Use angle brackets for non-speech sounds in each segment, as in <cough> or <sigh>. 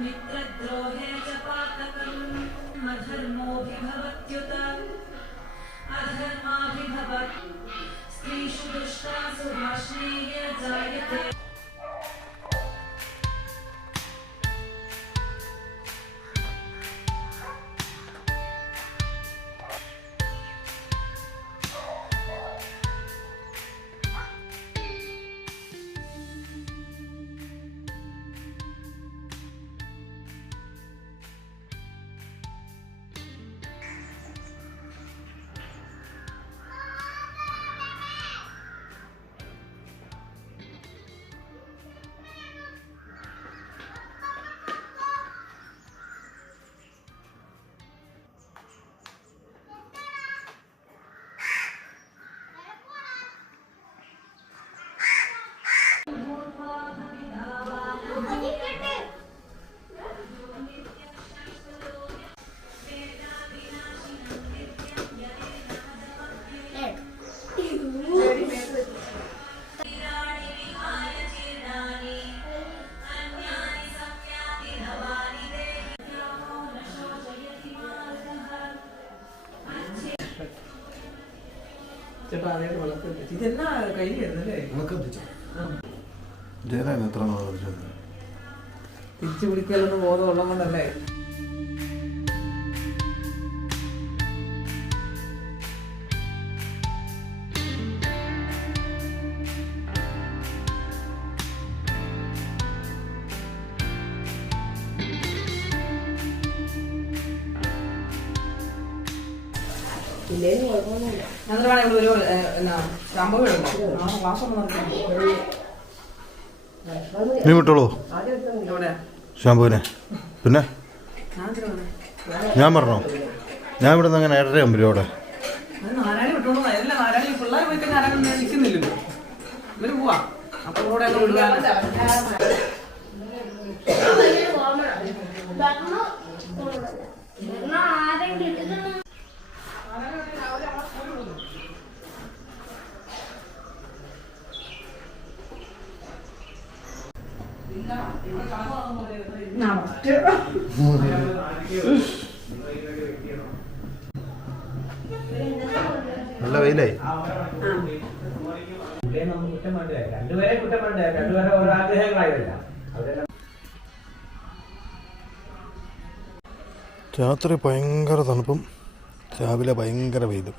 मित्रद्रोहे च पातकम् अधर्मोऽभिभवत्युत अधर्माभिभवत्। स्त्रीषु दुष्टासु भाष्णेय जायते ചേട്ടാ അതായത് വളർത്തുന്നത് ഇതെന്നാ എത്ര നാൾ കളിച്ചത് തിരിച്ചു പിടിക്കലൊന്നും ബോധമുള്ള കൊണ്ടല്ലേ എന്നിട്ട് വേണം ഇവിടെ ഒരു ഏ, എന്നാ സംഭവം എടുക്കാം ആ ക്ലാസ് നീ വിട്ടോളൂ ശാമ്പുവിനെ പിന്നെ ഞാൻ പറഞ്ഞോ ഞാൻ ഇവിടെ നിന്ന് അങ്ങനെ ഏഴര ആകുമ്പോൾ അവിടെ അത് നാരായണി വിട്ടോണ്ട് പോയി. അതല്ല നാരായണി പിള്ളേർ പോയി കഴിഞ്ഞാൽ നാരായണി ഞാൻ നിൽക്കുന്നില്ലല്ലോ ഇവർ പോവാ അപ്പൊ കൂടെ അങ്ങ് വിടുക നല്ല വെയിലായി കുറ്റം വേണ്ടേ രണ്ടുപേരെ കുറ്റം വേണ്ടേ രണ്ടുപേരെ ഓരോ ആഗ്രഹങ്ങളായതല്ല അവരെല്ലാം രാത്രി ഭയങ്കര തണുപ്പും രാവിലെ ഭയങ്കര വെയിലും.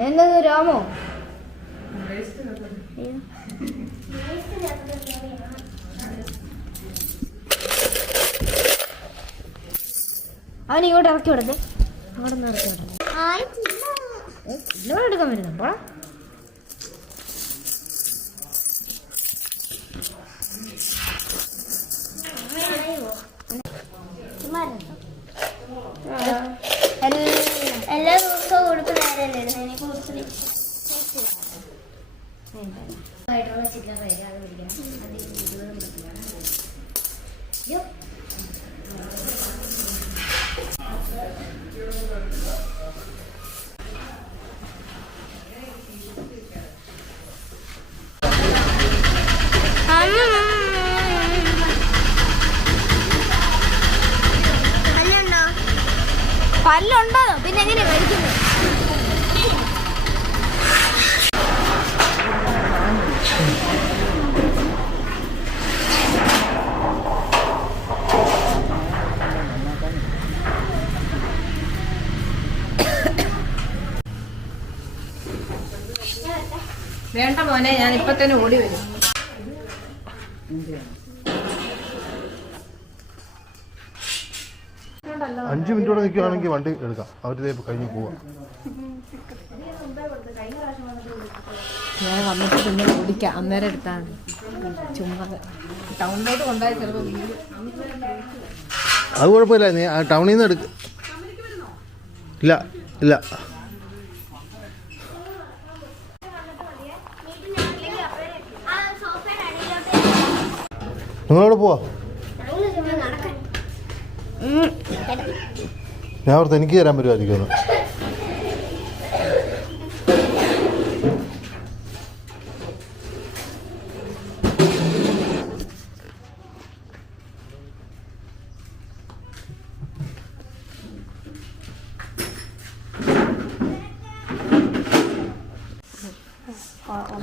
എന്നത് രാമോ? അവൻ ഇങ്ങോട്ട് ഇറക്കി വിടത്തെ അവിടെ നിന്ന് ഇറക്കി വിടത്തെ ഇന്നോട് എടുക്കാൻ വരുന്നു? വേണ്ട മോനെ ഞാൻ ഇപ്പൊ തന്നെ ഓടി വരും. അഞ്ചു മിനിറ്റോടെ നിൽക്കുകയാണെങ്കിൽ വണ്ടി എടുക്കാം. അവർ കഴിഞ്ഞ് പോവാം. ഞാൻ വന്നിട്ട് പിന്നെ ഓടിക്കാം അന്നേരം എടുത്താണ്. ചുമ്മാ ടൗണിലോട്ട് കൊണ്ടുപോയി ചിലപ്പോൾ അത് കുഴപ്പമില്ല. നീ ആ ടൗണിൽ നിന്ന് എടുക്ക. ഇല്ല ഇല്ല. നിങ്ങളവിടെ പോവാ? ഞാൻ ഓർത്ത് എനിക്ക് തരാൻ പറ്റുമായിരിക്കും ഒന്ന്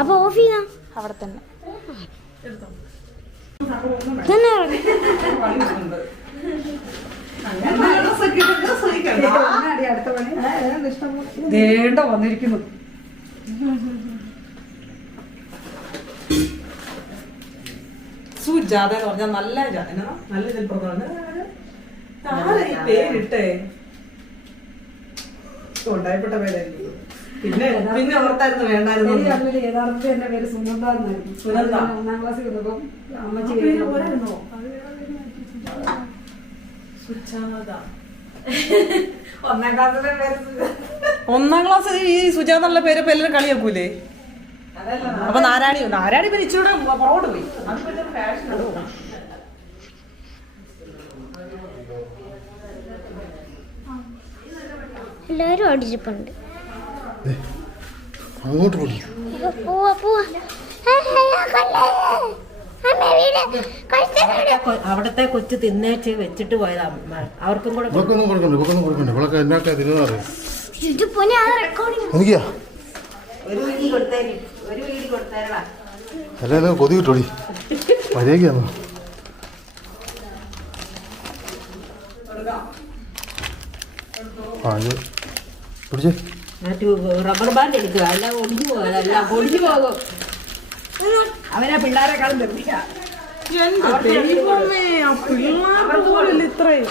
അപ്പൊ ഓഫ് ചെയ്താ അവിടെ തന്നെ തന്നെ ഇറങ്ങി. ദേണ്ട വന്നിരിക്കുന്നു. സുജാത എന്ന് പറഞ്ഞാൽ നല്ല ജാ- എന്നതാ? നല്ല ജലപ്രദമാണ് ആരാ ഈ പേരിട്ടേ. ഉണ്ടായിപ്പെട്ട പേരായിരുന്നു പിന്നെ പിന്നെ ഓർത്തായിരുന്നു വേണ്ടായിരുന്നു യഥാർത്ഥത്തിൽ എന്റെ പേര് സുനന്ദ എന്നായിരുന്നു സുനന്ദ. ഒന്നാം ക്ലാസ്സിൽ വന്നപ്പം അമ്മച്ചി? സുജാത. <laughs> ഒന്നാം ക്ലാസ്സിലെ ക്ലാസ് ഈ സുജാത എന്നുള്ള പേര് ഇപ്പൊ എല്ലാവരും കളിയാക്കൂലേ? അപ്പൊ നാരായണി നാരായണി പിന്നെ ഇച്ചിരി പുറകോട്ട് പോയി. അത് പിന്നെ fashion ആണ്. എല്ലാവരും അടിച്ചിട്ടുണ്ട്. അങ്ങോട്ട് പോവാ പോവാ അവിടത്തെ കൊച്ചു തിന്നേച്ച് വെച്ചിട്ട് പോയതാ. അവർക്കും കൂടെ ഇവക്കൊന്നും കൊടുക്കണ്ട ഇവക്കൊന്നും കൊടുക്കണ്ട. ഇവളൊക്കെ എന്നാക്കാ തിരുന്നറിയാം ഇത് പൊന്നെ റെക്കോർഡിങ് എനിക്കാ? ഒരു വീടി കൊടുത്തേരി ഒരു വീടി കൊടുത്തേരടാ അല്ലേ കൊതി കിട്ടോടി. മര്യാദക്കാന്നോ ആ ഇത് പിടിച്ചേ. റബ്ബർ ബാൻഡ് എടുക്കുക എല്ലാം ഒടിഞ്ഞു പോകും എല്ലാം പോകും. അവനെ പിള്ളേരെക്കാളും നിർമ്മിക്കാം. എന്റെ ദൈവമേ, ആ പിള്ളേർ പോലും ഇത്രയും.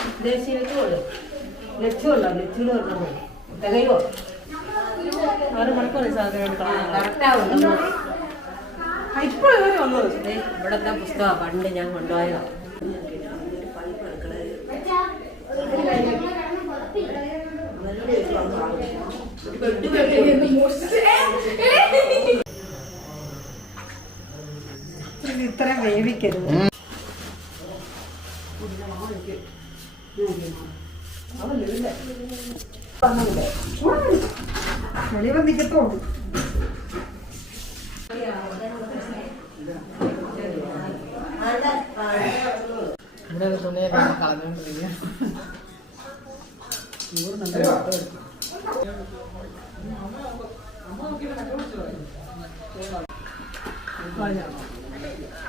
ആറ് മണിക്കൂർ സാധനം ഇപ്പോഴേ വന്നത്? ഇവിടത്തെ പുസ്തകം പണ്ട് ഞാൻ കൊണ്ടുപോയതാ. ഇത് ഇത്ര വേവിക്കരുത്. വെളി വന്നിക്കത്തോളൂ സൗദി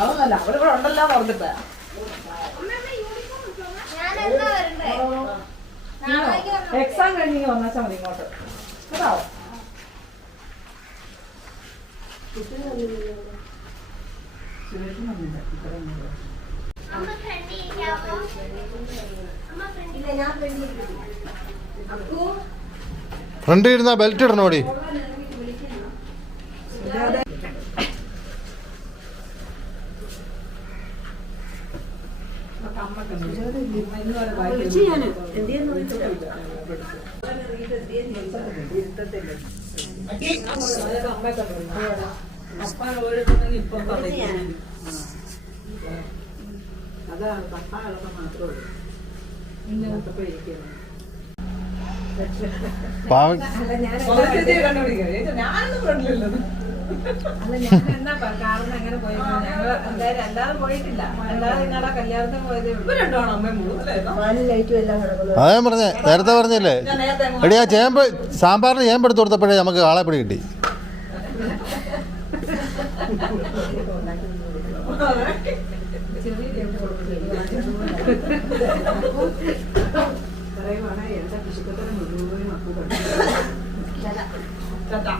അതൊന്നല്ല അവിടെ ഇവിടെ ഉണ്ടല്ലോ പറഞ്ഞിട്ട്. എക്സാം കഴിഞ്ഞ് വന്നാൽ മതി ഇങ്ങോട്ട്. കേട്ടോ? ഫ്രണ്ട് ഇരുന്ന ബെൽറ്റ് ഇടണോടി? അപ്പൻ ഓരോരുത്തരും ഇപ്പൊ പറയും പാവം. അല്ല ഞാൻ എന്നാ പ- കാരണം എങ്ങനെ പോയി ഞങ്ങൾ എന്തായാലും അല്ലാതെ പോയിട്ടില്ല. അല്ലാതെ കല്യാണത്തിന് പോയതേ ഉള്ളൂ. രണ്ടാണ് അമ്മയും അതാ ഞാൻ പറഞ്ഞേ നേരത്തെ പറഞ്ഞില്ലേ? എടി ആ ചേമ്പ് സാമ്പാറിന് ചേമ്പ് എടുത്തു കൊടുത്തപ്പോഴേ നമുക്ക് ആളെ പിടി കിട്ടി.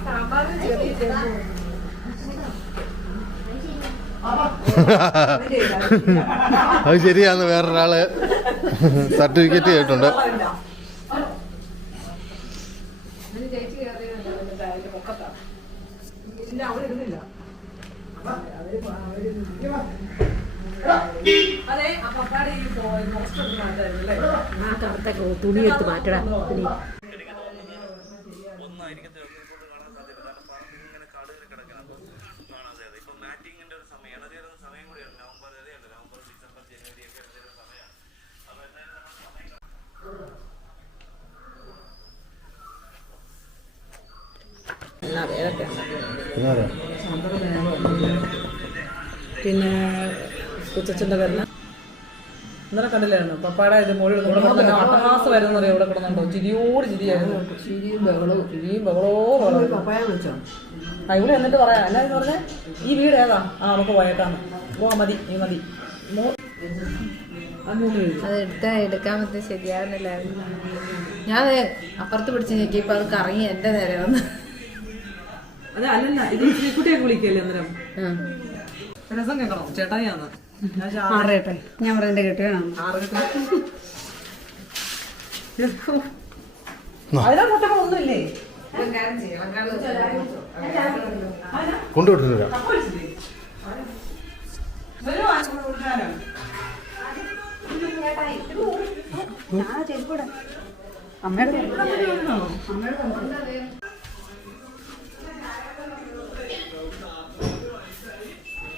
സാമ്പാറിന് ചെറിയ ചേമ്പ് അത് ശരിയാന്ന് വേറൊരാൾ സർട്ടിഫിക്കറ്റ് കേട്ടിട്ടുണ്ട് തുണിയെടുത്ത് ആ കറുത്ത തുണി എടുത്ത് മാറ്റടാ തുണി പിന്നെ കുച്ചച്ചന്റെ വരുന്ന ഇന്നലെ കണ്ടില്ലായിരുന്നു. പപ്പാടെ ഇത് മുഴുവൻ ഇവിടെ അട്ടമാസം വരുന്ന അറിയാം ഇവിടെ കിടന്നുണ്ടോ? ചിരിയോട് ചിരിയായിരുന്നു. ചിരിയും ബഹളവും. ചിരിയും ബഹളോ ബഹളോ പപ്പായ വിളിച്ചോ ആ ഇവിടെ എന്നിട്ട് പറയാം. എന്നാ എന്ന് പറഞ്ഞേ ഈ വീട് ഏതാ? ആ നമുക്ക് പോയേക്കാന്ന് ഓ മതി ഈ മതി. അത് എടുത്താ എടുക്കാൻ പറ്റും ശരിയാവുന്നില്ലായിരുന്നു. ഞാൻ അപ്പുറത്ത് പിടിച്ച് ഞെക്കിയപ്പോ അത് കറങ്ങി എന്റെ നേരെ വന്ന്. അതെ അല്ലല്ല ഇത് ശ്രീക്കുട്ടിയൊക്കെ വിളിക്കല്ലേ അന്നേരം? രസം കേൾക്കണോ? ചേട്ടായിയാന്ന് മാറട്ടെ ഞാൻ പറഞ്ഞ കെട്ടുകയാണ് ആറ് കെട്ട്. അതിനകത്ത് ഒറ്റക്കൊന്നുമില്ലേ കൊണ്ടുവിട്ടിട്ട് വരാം വരുമോ ആശുപത്രി കൊടുക്കാനോ? അമ്മയുടെ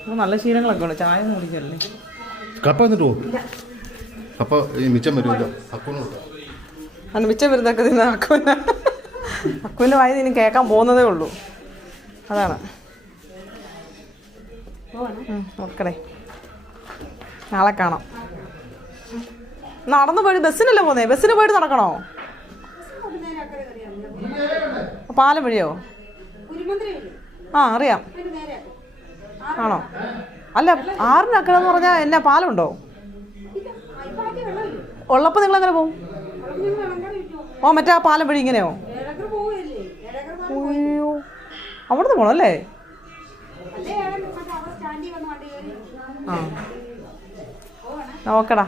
ഓ, നല്ല ശീലങ്ങളൊക്കെ ഉണ്ട്. ചായ കുടിക്കല്ലേ കപ്പ എന്നിട്ട് പോകും കപ്പ ഈ മിച്ചം വരുമല്ലോ. അക്കൂന്ന് മിച്ചം വരുന്നൊക്കെ തിന്ന അക്കുവിന്. അക്കുവിന്റെ വായി ഇനി കേൾക്കാൻ പോകുന്നതേ ഉള്ളൂ. അതാണ്. നോക്കണേ. നാളെ കാണാം. നടന്നു പോയി. ബസ്സിനല്ലേ പോന്നേ? ബസ്സിന് പോയിട്ട് നടക്കണോ? പാലം വഴിയോ? ആ അറിയാം. ആണോ? അല്ല ആറിന് അക്കട എന്ന് പറഞ്ഞാൽ എന്നാ പാലുണ്ടോ? ഉള്ളപ്പോൾ നിങ്ങൾ എങ്ങനെ പോവും? ഓ മറ്റേ ആ പാലം വഴി ഇങ്ങനെയോ? അയ്യോ അവിടുന്ന് പോണം അല്ലേ? ആ നോക്കടാ.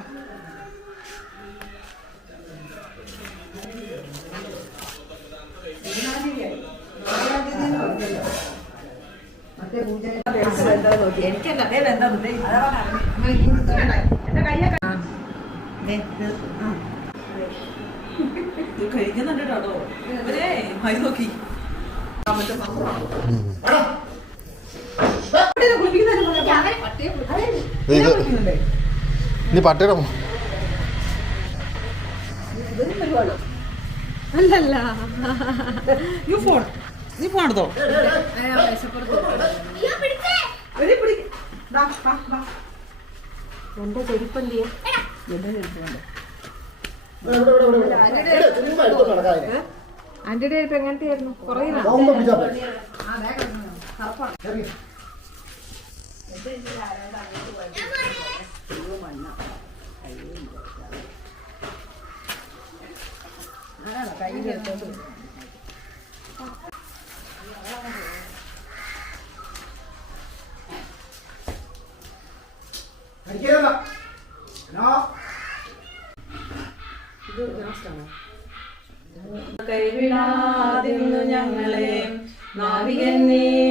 കഴിക്കുന്നുണ്ടോ ഇവരേ മൈ നോക്കി നീ പട്ടയുടെ അല്ലല്ല. നീ ഫോൺ. നീ. ദാ, ദാ, ദാ. എന്റെ ചെരുപ്പന്തിയെ ആന്റിയുടെ ഇപ്പൊ എങ്ങനത്തെ ആയിരുന്നു കുറേ കൈവിടാതിരുന്നു ഞങ്ങളെ. നാവികൻ നീ